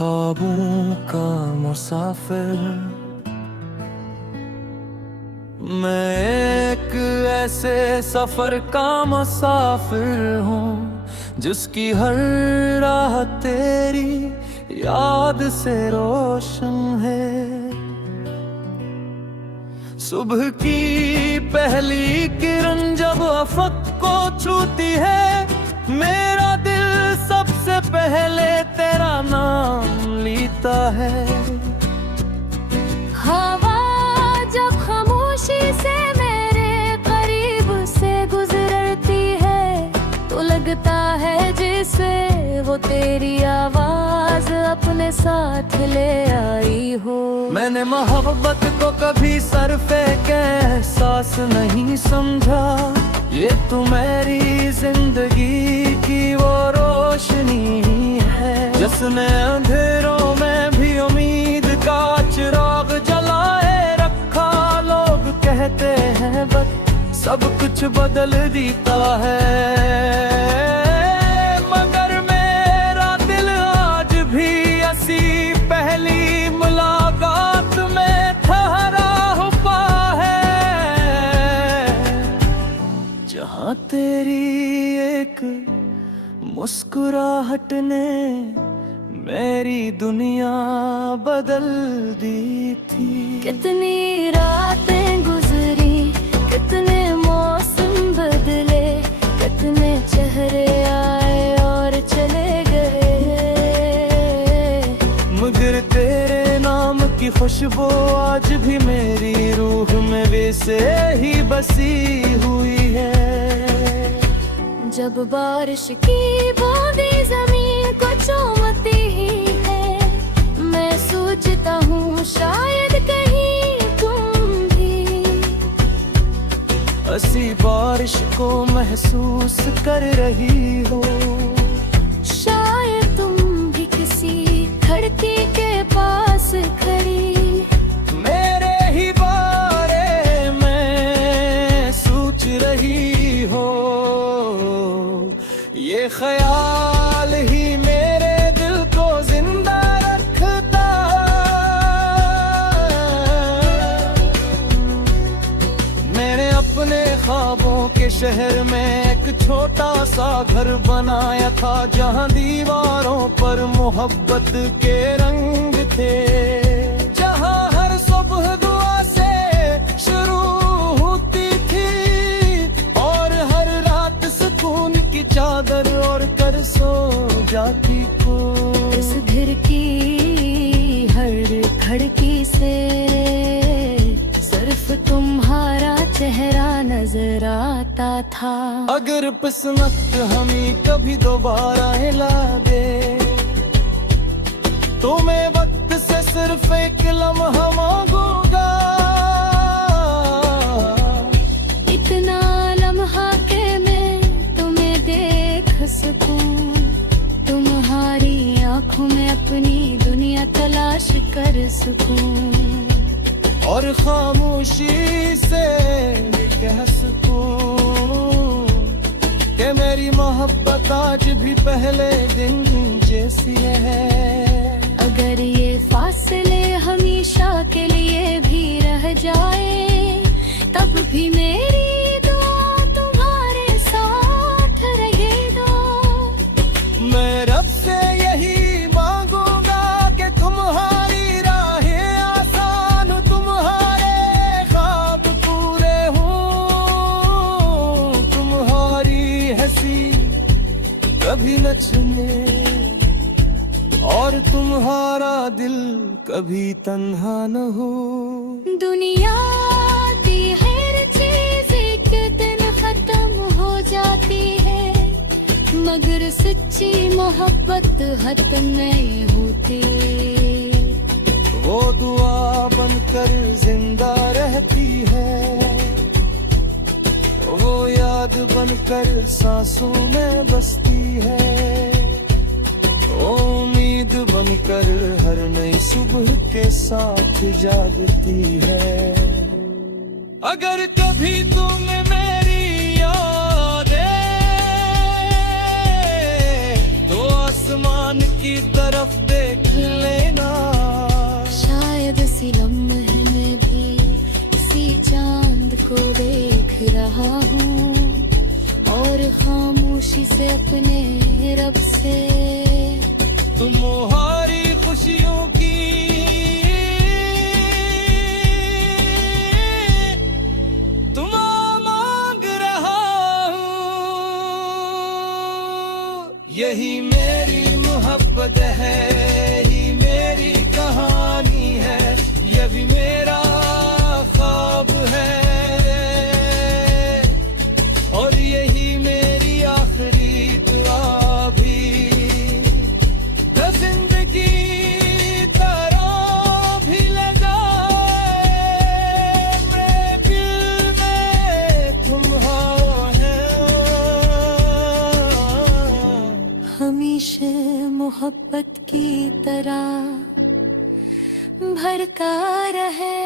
ख्वाबों का मुसाफिर, मैं एक ऐसे सफर का मुसाफिर हूँ जिसकी हर राह तेरी याद से रोशन है। सुबह की पहली किरण जब अफक को छूती है, मेरा दिल सबसे पहले तेरा नाम लेता है। हवा जब खामोशी से मेरे करीब से गुजरती है, तो लगता है जैसे वो तेरी आवाज अपने साथ ले आई हो। मैंने मोहब्बत को कभी सरफे के एहसास नहीं समझा, ये तो मेरी जिंदगी की वो रोशनी है जिसने अंधेरों में भी उम्मीद का चिराग जलाए रखा। लोग कहते हैं बस सब कुछ बदल देता है, मगर मेरा दिल आज भी ऐसी पहली मुलाकात में ठहरा हुआ है, जहाँ तेरी एक मुस्कुराहट ने मेरी दुनिया बदल दी थी। कितनी रातें गुजरी, कितने मौसम बदले, कितने चेहरे आए और चले गए, मगर तेरे नाम की खुशबू आज भी मेरी रूह में वैसे ही बसी हुई है। जब बारिश की बूंदें जमीन को चूमती ही है, मैं सोचता हूँ शायद कहीं तुम भी ऐसी बारिश को महसूस कर रही हो। शायद तुम भी किसी खिड़की के पास खड़ी मेरे ही बारे में सोच रही हो। ये ख्याल ही मेरे दिल को जिंदा रखता, मैंने अपने ख्वाबों के शहर में एक छोटा सा घर बनाया था, जहां दीवारों पर मोहब्बत के रंग थे, जहां हर सुबह दुआ से शुरू होती थी और हर रात सुकून की चादर ओढ़ कर सो जाती को। इस घर की हर खिड़की से सिर्फ तुम्हारा चेहरा नजर आता था। अगर किस्मत हमें कभी दोबारा हिला दे, तो मैं वक्त से सिर्फ एक लम्हा मांगूंगा, इतना लम्हा के मैं तुम्हें देख सकूं, तुम्हारी आंखों में अपनी दुनिया तलाश कर सकूं, और खामोशी से कह सकूं कि मेरी मोहब्बत आज भी पहले दिन जैसी है। अगर ये फासले हमेशा के लिए भी रह जाए, तब भी मेरी दुआ तुम्हारे साथ रहेगा। मैं रब से यही मांगूंगा कि तुम्हारी राहें आसान, तुम्हारे ख्वाब पूरे हों, तुम्हारी हंसी कभी न छूने और तुम्हारा दिल कभी तन्हा न हो। दुनिया की हर चीज एक दिन खत्म हो जाती है, मगर सच्ची मोहब्बत खत्म नहीं होती। वो दुआ बनकर जिंदा रहती है, वो याद बनकर सांसों में बसती है, उम्मीद बनकर हर नई सुबह के साथ जागती है। अगर कभी तुम्हें मेरी याद आए, तो आसमान की तरफ देखना, खामोशी से अपने रब से। तुम्हारी खुशियों की दुआ मांग रहा हूँ, यही मेरी मोहब्बत है, यही मेरी कहानी है, ये भी मेरा ख्वाब है, और यही मेरी आखिरी दुआ भी। जिंदगी तरह भी लगाए मेरे दिल में तुम हो हमेशा मोहब्बत की तरह भरका रहे।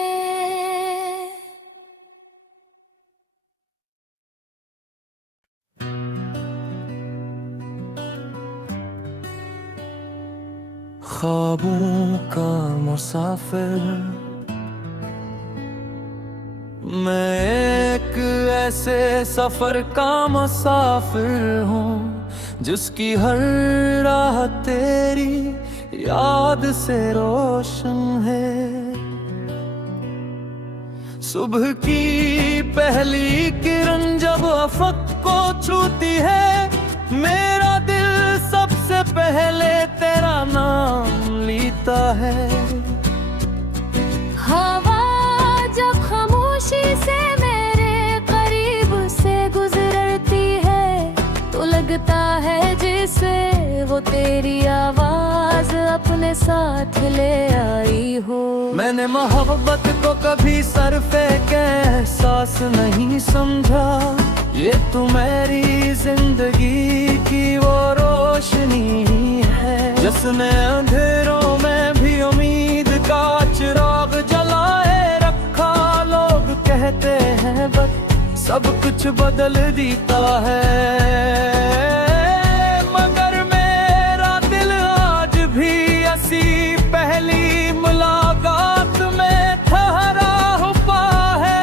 ख्वाबों का मुसाफिर मैं एक ऐसे सफर का मुसाफिर हूँ जिसकी हर राह तेरी याद से रोशन है। सुबह की पहली किरण जब अफक को छूती है, मेरा दिल सबसे पहले तेरा नाम लेता है। हवा जब खामोशी से मेरे करीब से गुजरती है, तो लगता है जैसे वो तेरी आवाज अपने साथ ले आई हो। मैंने मोहब्बत को कभी सरफे के एहसास नहीं समझा, ये तो मेरी जिंदगी की वो रोशनी है जिसने अंधेरों में भी उम्मीद का चिराग जलाए रखा। लोग कहते हैं वक्त सब कुछ बदल देता है, मगर मेरा दिल आज भी ऐसी पहली मुलाकात में ठहरा हुआ है,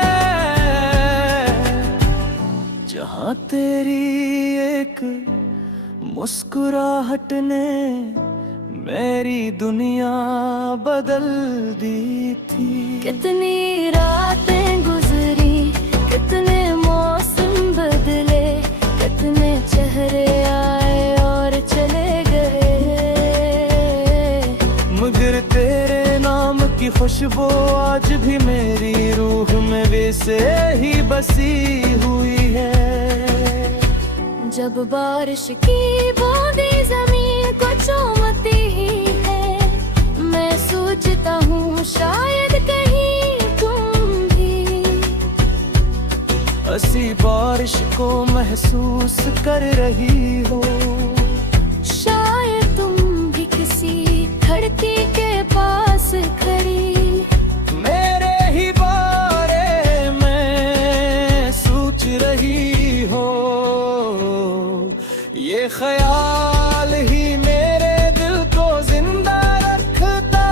जहाँ तेरी एक मुस्कुराहट ने मेरी दुनिया बदल दी थी। कितनी रातें गुजरी, कितने मौसम बदले, कितने चेहरे आए और चले गए, मगर तेरे नाम की खुशबू आज भी मेरी रूह में वैसे ही बसी हुई है। जब बारिश की बूंदें जमीन को चूमती ही है, मैं सोचता हूँ शायद कहीं तुम भी ऐसी बारिश को महसूस कर रही हो। शायद तुम भी किसी धरती के पास खड़ी मेरे ही बारे में सोच रही हो। ये ख्याल ही मेरे दिल को जिंदा रखता,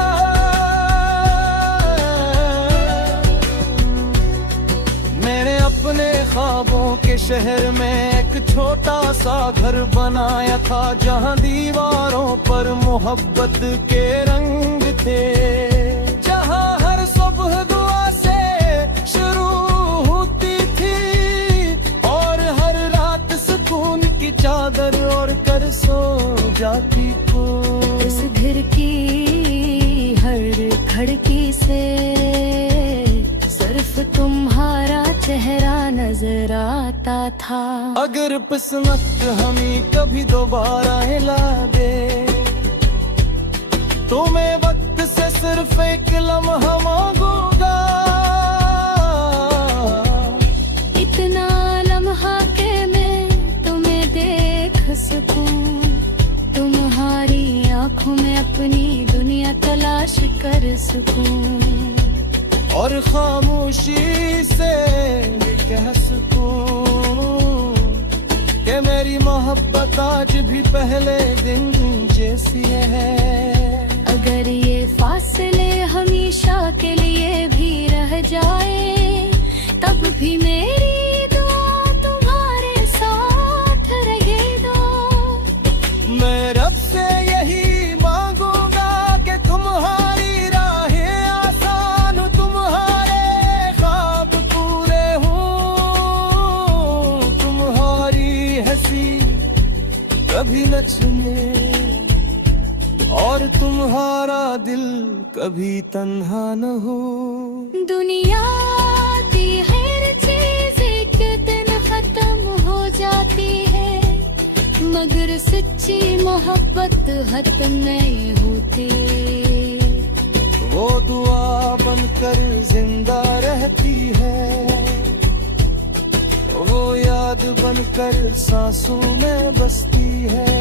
मैंने अपने ख्वाबों के शहर में एक छोटा सा घर बनाया था, जहाँ दीवारों पर मोहब्बत के रंग थे, जहाँ हर सुबह दुआ से शुरू होती थी और हर रात सुकून की चादर ओढ़ कर सो जाती को। इस घर की हर खिड़की से सिर्फ तुम्हारा चेहरा नजर आता था। अगर किस्मत हमें कभी दोबारा हिला दे, तो मैं वक्त से सिर्फ एक लम्हा मांगूंगा, इतना लम्हा के मैं तुम्हें देख सकूं, तुम्हारी आंखों में अपनी दुनिया तलाश कर सकूं, और खामोशी से कह सकूं कि मेरी मोहब्बत आज भी पहले दिन जैसी है। अगर ये फासले हमेशा के लिए भी रह जाए, तब भी मेरी दुआ तुम्हारे साथ रहेगा। ऐसी कभी न चुने, और तुम्हारा दिल कभी तन्हा न हो। दुनिया की हर चीज एक दिन खत्म हो जाती है, मगर सच्ची मोहब्बत खत्म नहीं होती। वो दुआ बनकर जिंदा रहती है, वो याद बनकर सांसों में बसती है,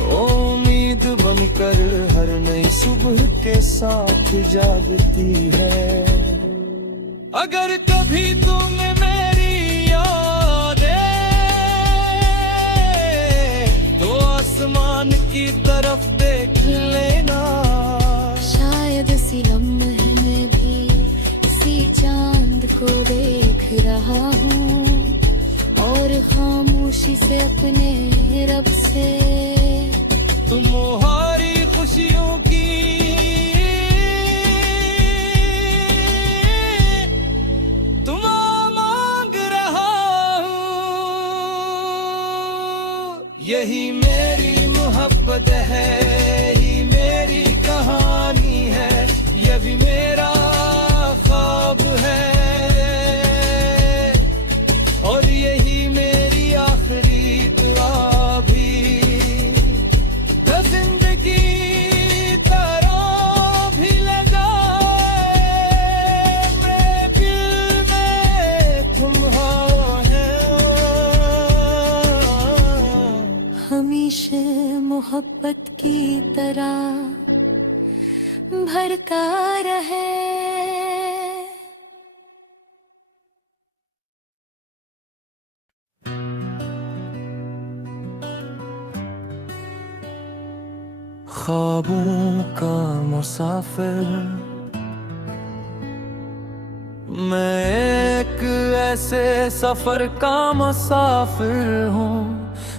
वो उम्मीद बनकर हर नई सुबह के साथ जागती है। अगर कभी तुम्हें मेरी याद आए तो आसमान की तरफ देख लेना। शायद इसी लम्हे में भी इसी चांद को देख रहा हूँ, और खामोशी से अपने रब से तुम्हारी खुशियों की दुआ मांग रहा हूँ। यही मेरी मोहब्बत है, यही मेरी कहानी है, ये भी मेरा ख्वाब है, और यही मेरी आखिरी दुआ भी। जिंदगी तरह भी लगाए मेरे दिल में तुम हो हैं। हमेशा मोहब्बत की तरह भरता रहे। ख्वाबों का मुसाफिर मैं एक ऐसे सफर का मुसाफिर हूँ,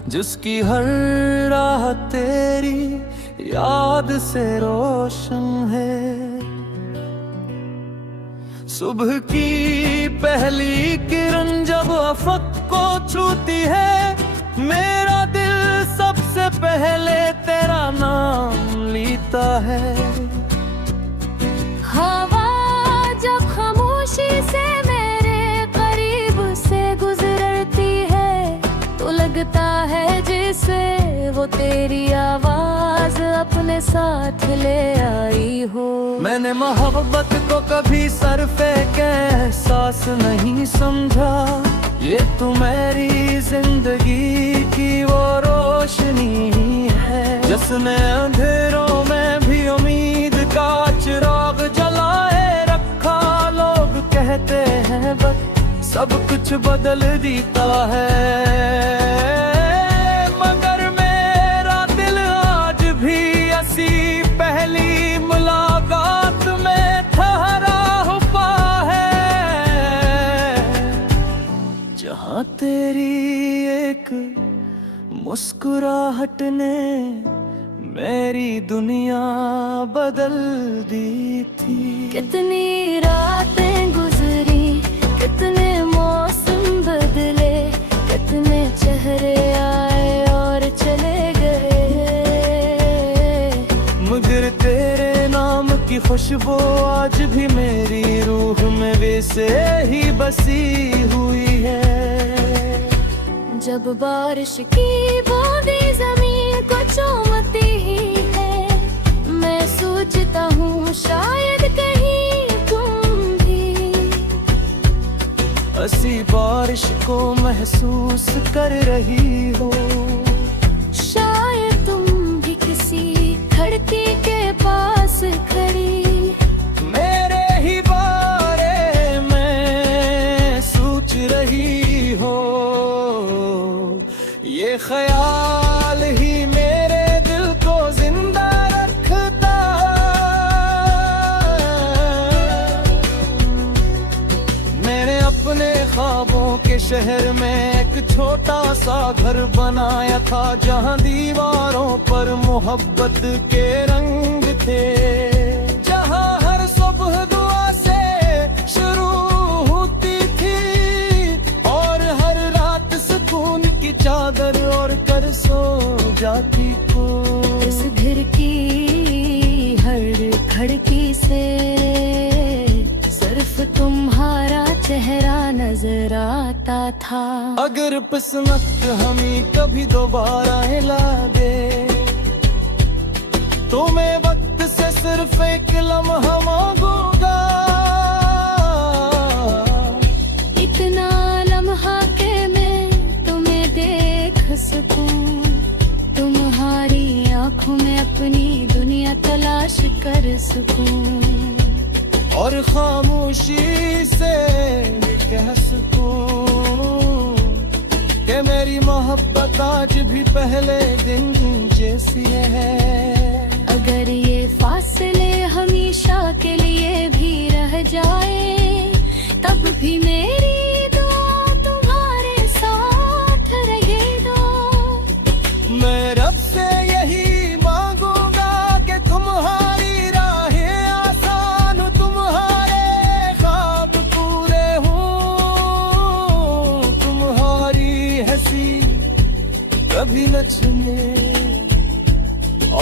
जिसकी हर राह तेरी याद से रोशन है। सुबह की पहली किरण जब अफक को छूती है, मेरा दिल सबसे पहले तेरा नाम लेता है। हवा जब खामोशी से मेरे करीब से गुजरती है, तो लगता है जैसे वो तेरी आवाज अपने साथ ले आई हो। मैंने मोहब्बत को कभी सरफे के एहसास नहीं समझा, ये तो मेरी जिंदगी की वो रोशनी है, जिसने अंधेरों में भी उम्मीद का चिराग जलाए रखा। लोग कहते हैं बस सब कुछ बदल देता है, मगर मेरा दिल आज भी ऐसी पहली मुलाकात में ठहरा हुआ है, जहाँ तेरी एक मुस्कुराहट ने मेरी दुनिया बदल दी थी। कितनी रातें गुजरी, कितने मौसम बदले, कितने चेहरे आए और चले गए, मगर तेरे नाम की खुशबू आज भी मेरी रूह में वैसे ही बसी हुई है। जब बारिश की बूंदें जमीन को चूमती ही है, मैं सोचता हूँ शायद कहीं तुम भी ऐसी बारिश को महसूस कर रही हो। शायद तुम भी किसी खिड़की के पास खड़ी मेरे ही बारे में सोच रही हो। ये ख्याल ही मेरे दिल को जिंदा रखता। मैंने अपने ख्वाबों के शहर में एक छोटा सा घर बनाया था, जहां दीवारों पर मोहब्बत के रंग थे, जहां हर सुबह दुआ से शुरू होती थी और हर रात सुकून चादर और कर सो जाती को। इस घर की हर खिड़की से सिर्फ तुम्हारा चेहरा नजर आता था। अगर किस्मत हमें कभी दोबारा हिला दे तो मैं वक्त से सिर्फ एक लम्हा मांगूंगा। इतना लम्हा के मैं तुम्हें देख सकूं, तुम्हारी आंखों में अपनी दुनिया तलाश कर सकूं, और खामोशी से कह सकूं कि मेरी मोहब्बत आज भी पहले दिन जैसी है। अगर ये फासले हमेशा के लिए भी रह जाए तब भी मेरी दुआ तुम्हारे साथ रहेगा। मैं रब से यही मांगूंगा कि तुम्हारी राहें आसान हो, तुम्हारे ख्वाब पूरे हों, तुम्हारी हंसी कभी न छूने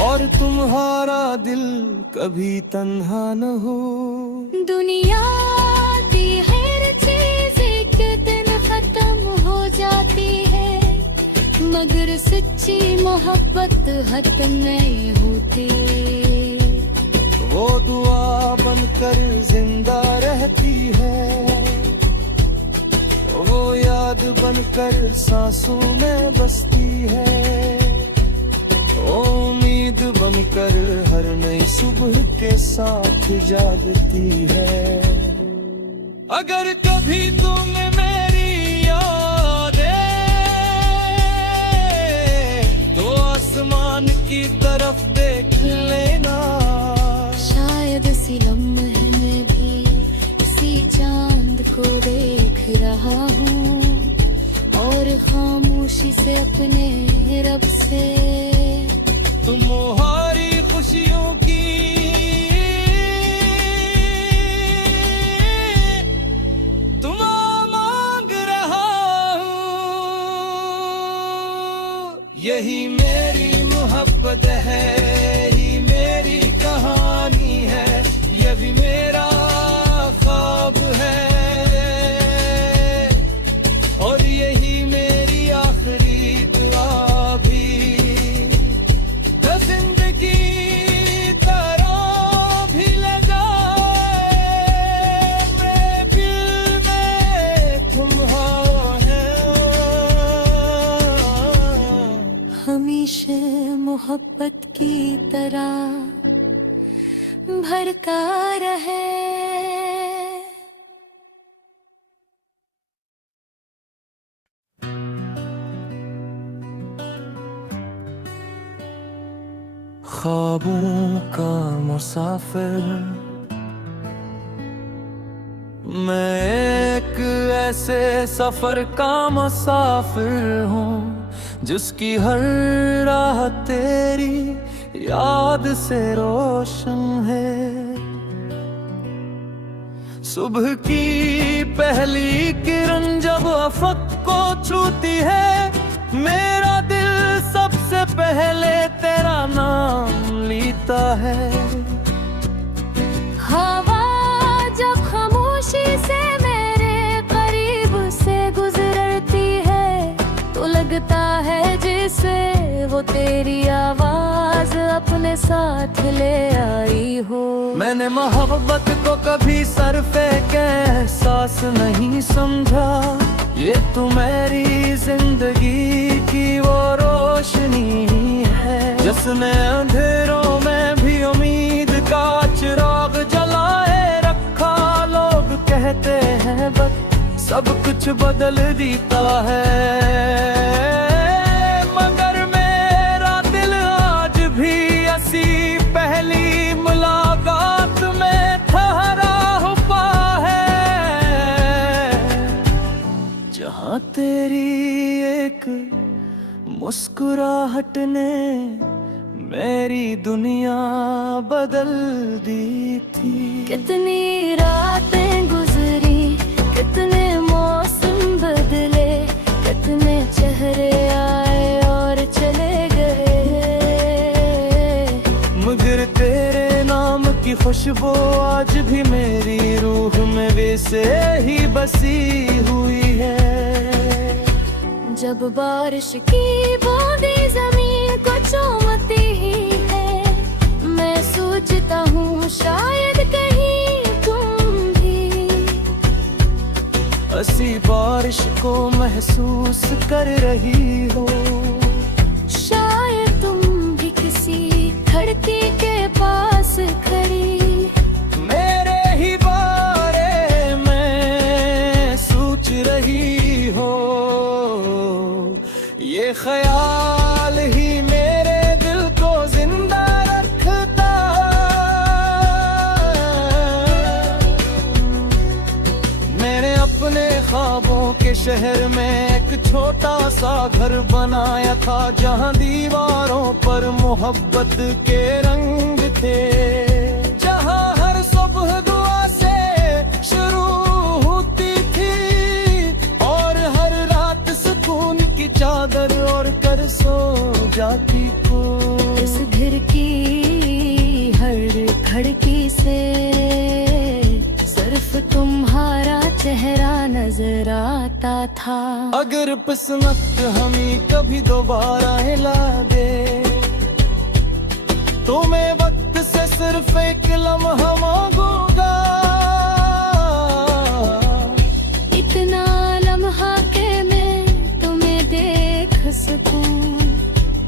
और तुम्हारा दिल कभी तन्हा न हो। दुनिया की हर चीज एक दिन खत्म हो जाती है, मगर सच्ची मोहब्बत खत्म नहीं होती। वो दुआ बनकर जिंदा रहती है, वो याद बनकर सांसों में बसती है, उम्मीद बनकर हर नई सुबह के साथ जागती है। अगर कभी तुम्हें मेरी याद आए तो आसमान की तरफ देख लेना। शायद इसी लम्हे में भी इसी चांद को देख रहा हूँ, और खामोशी से अपने रब से तुम्हारी खुशियों की दुआ मांग रहा हूँ। यही मेरी मोहब्बत है, यही मेरी कहानी है, ये भी मेरा ख्वाब है, और यही मेरी आखिरी दुआ भी। जिंदगी तरह भी ले जाए मेरे दिल में तुम्हारा है। हमेशा मोहब्बत की तरह भरका रहे। ख्वाबों का मुसाफिर मैं एक ऐसे सफर का मुसाफिर हूँ जिसकी हर राह तेरी याद से रोशन है। सुबह की पहली किरण जब अफक को छूती है, मेरा दिल सबसे पहले तेरा नाम लेता है। हवा जब खामोशी से मेरे करीब से गुजरती है तो लगता है जैसे वो तेरी आवाज अपने साथ ले आई हो। मैंने मोहब्बत को कभी सरफे के एहसास नहीं समझा, ये तो मेरी जिंदगी की वो रोशनी है जिसने अंधेरों में भी उम्मीद का चिराग जलाए रखा। लोग कहते हैं बस सब कुछ बदल देता है, मगर मेरा दिल आज भी ऐसी पहली मुलाकात में ठहरा हुआ है, जहाँ तेरी एक मुस्कुराहट ने मेरी दुनिया बदल दी थी। कितनी रातें गुजरी, कितने मौसम बदले, कितने चेहरे आए खुशबू आज भी मेरी रूह में वैसे ही बसी हुई है। जब बारिश की बूंदें जमीन को चूमती ही है, मैं सोचता हूँ शायद कहीं तुम भी हंसी बारिश को महसूस कर रही हो। शायद तुम भी किसी खिड़की के पास खड़ी मेरे ही बारे में सोच रही हो। ये ख्याल ही मेरे दिल को जिंदा रखता। मैंने अपने ख्वाबों के शहर में एक छोटा सा घर बनाया था, जहां दीवारों पर मोहब्बत के रंग थे, जहां हर सुबह दुआ से शुरू होती थी और हर रात सुकून की चादर ओढ़ कर सो जाती को। इस घर की हर खिड़की से सिर्फ तुम्हारा चेहरा नजर आता था। अगर किस्मत हमें कभी दोबारा हिला दे, तो मैं वक्त से सिर्फ एक लम्हा मांगूंगा। इतना लम्हा के मैं तुम्हें देख सकूं,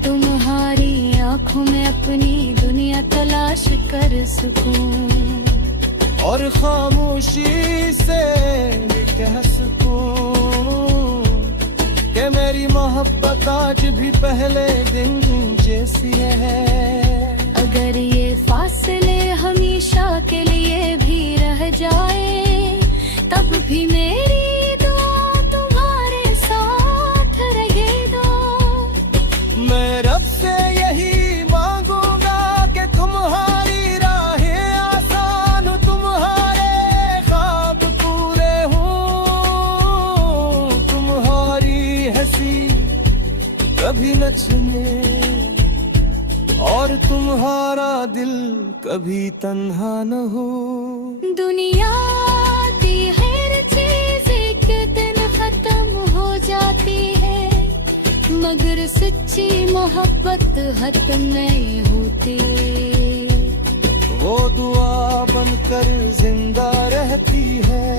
तुम्हारी आंखों में अपनी दुनिया तलाश कर सकूं, और खामोशी से कह सकूं कि मेरी मोहब्बत आज भी पहले दिन जैसी है। अगर ये फासले हमेशा के लिए भी रह जाए, तब भी मेरी दुआ तुम्हारे साथ रहेगा। मैं रब से यही मांगूंगा कि तुम्हारी राहें आसान हो, तुम्हारे ख्वाब पूरे हों, तुम्हारी हंसी कभी न छूने और तुम्हारा दिल कभी तन्हा न हो। दुनिया की हर चीज एक दिन खत्म हो जाती है, मगर सच्ची मोहब्बत खत्म नहीं होती। वो दुआ बनकर जिंदा रहती है,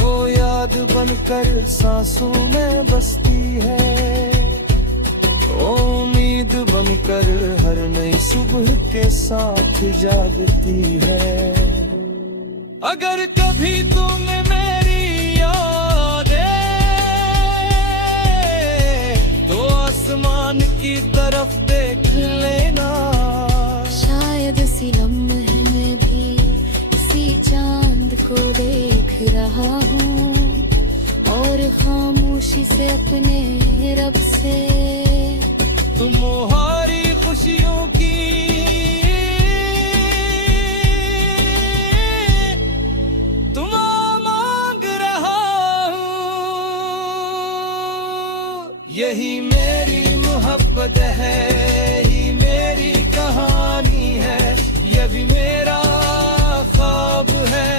वो याद बनकर सांसों में बसती है, उम्मीद बनकर हर नई सुबह के साथ जागती है। अगर कभी तुम्हें मेरी याद आए, तो आसमान की तरफ देख लेना। शायद इसी लम्हे में भी इसी चांद को देख रहा हूँ, और खामोशी से अपने रब से तुम्हारी खुशियों की दुआ मांग रहा हूँ। यही मेरी मोहब्बत है, ही मेरी कहानी है, ये भी मेरा ख्वाब है,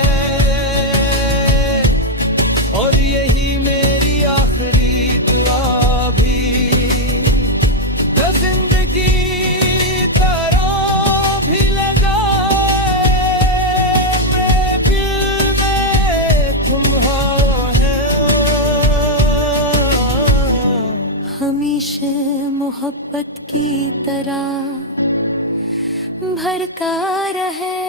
और यही मेरी आखिरी दुआ भी। जिंदगी तरह भी लगाए मेरे दिल में तुम्हारा है। हमेशा मोहब्बत की तरह भरता रहे।